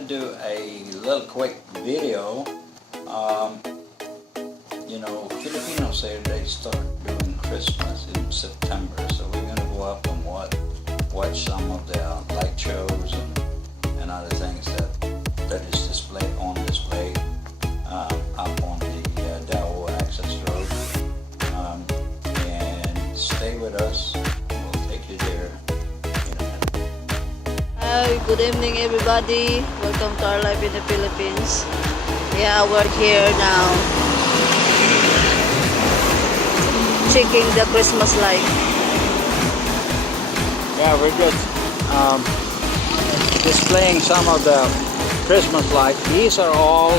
to do a little quick video. You know, Filipinos say they start doing Christmas in September, so we're going to go up and watch some of the light shows and other things that is displayed on display up on the DAU access road. And stay with us. We'll take you there in a minute. Hi, good evening everybody. Welcome to our life in the Philippines. Yeah, we're here now checking the Christmas light. Yeah, we're just displaying some of the Christmas lights. These are all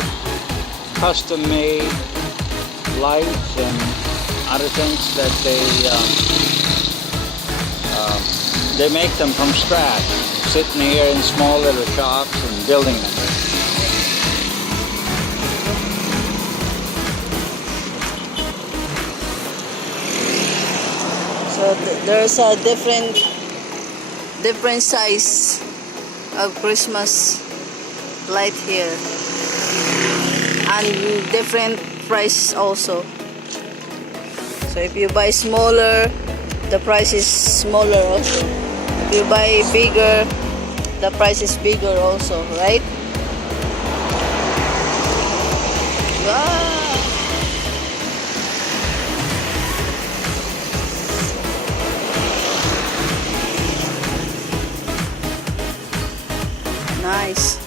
custom-made lights and other things that they make them from scratch, sitting here in small little shops and building them. So there's a different size of Christmas light here, and different price also. So if you buy smaller, the price is smaller also. If you buy bigger, the price is bigger also, right? Wow. Nice.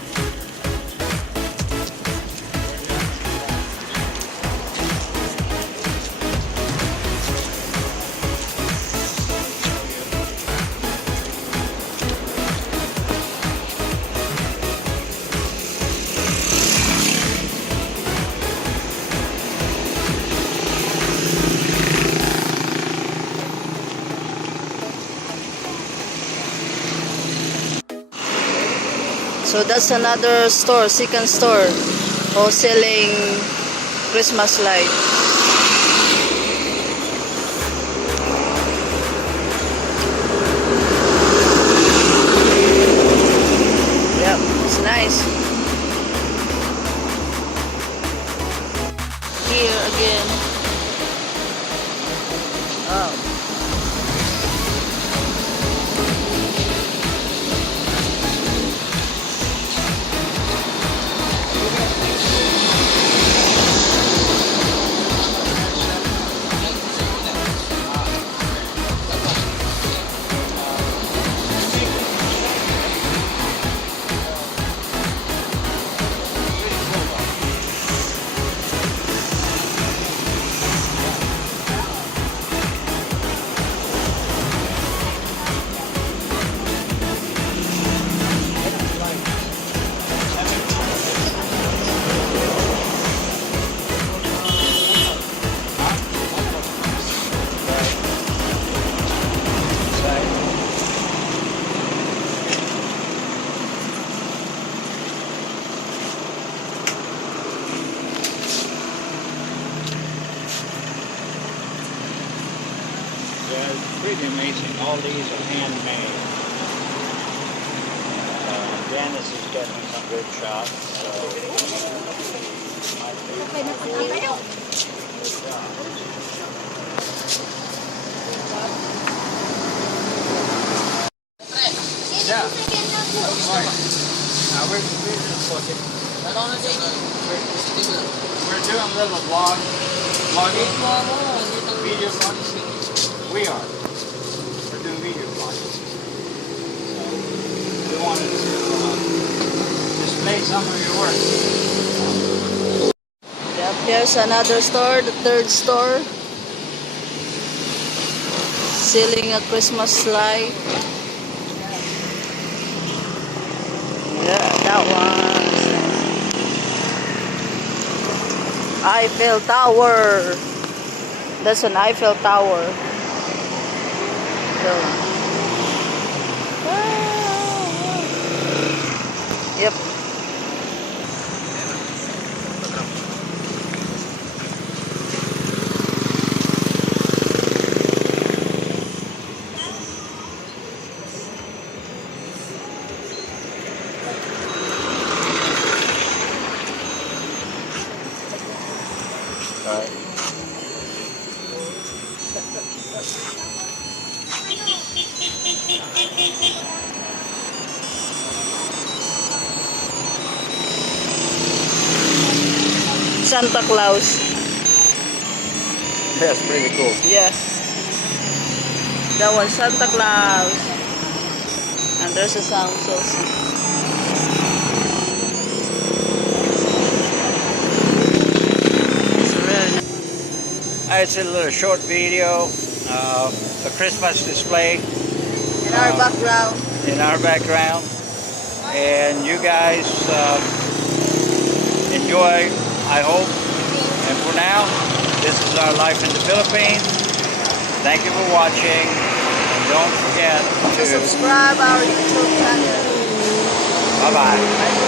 So that's another store, second store, who selling Christmas light. Yep, it's nice. Here again. Oh. Yeah, it's pretty amazing. All these are handmade. Janice is getting some good shots. So yeah. We're just looking. We're doing a little vlogging, video vlogging. We are. We're doing video vlogging. So we wanted to display some of your work. Yep, here's another store, the third store, selling a Christmas light. Yeah, that one. Eiffel Tower. That's an Eiffel Tower. Yep. Santa Claus. That's pretty cool. Yeah. That was Santa Claus. And there's a sound also. It's really nice. It's a little short video, a Christmas display In our background. in our background, and you guys enjoy, I hope. And for now, this is our life in the Philippines. Thank you for watching, and don't forget To subscribe our YouTube channel. Bye-bye.